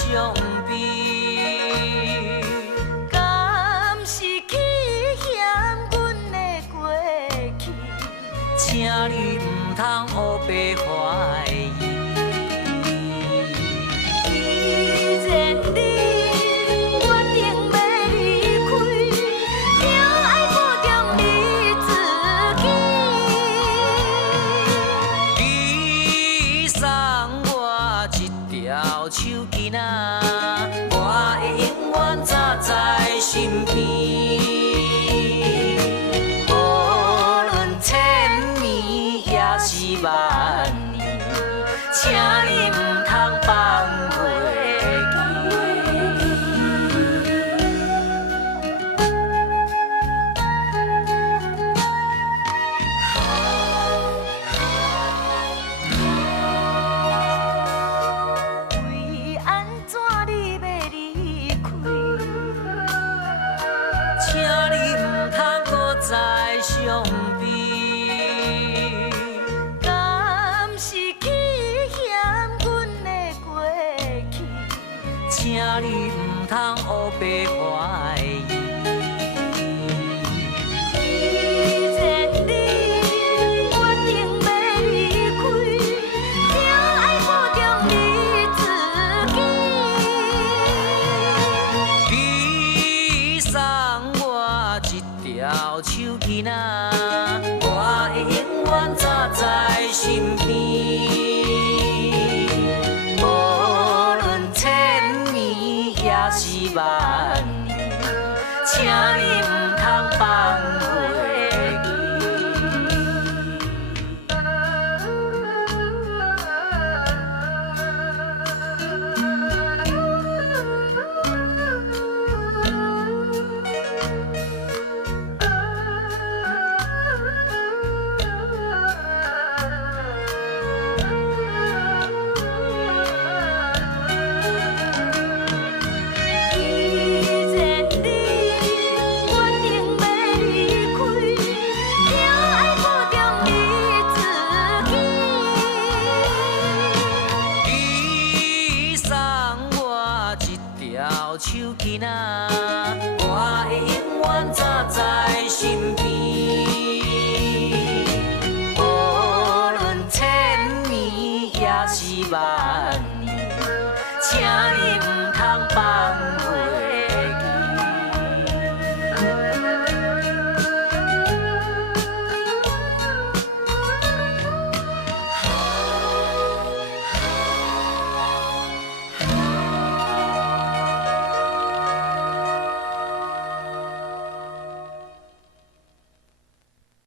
伤悲。敢是去嫌阮的过去，请你唔通黑白怀疑。既然你决定要离开，就爱保重你自己。你送我一条手巾仔，我会永远扎在身边。无论千年也是万年，请你唔通放袂记。为安怎你要离开？请你唔通搁再伤悲。敢是去嫌阮的过去，请你唔通黑白怀疑。既然你决定要离开，就爱保重你自己。你送我一条手巾仔，我会永远扎在身边。无论千年也是万年，请你唔通放袂记。既然你决定要离开，就爱保重你自己。你送我一条手巾仔，我会永远扎在身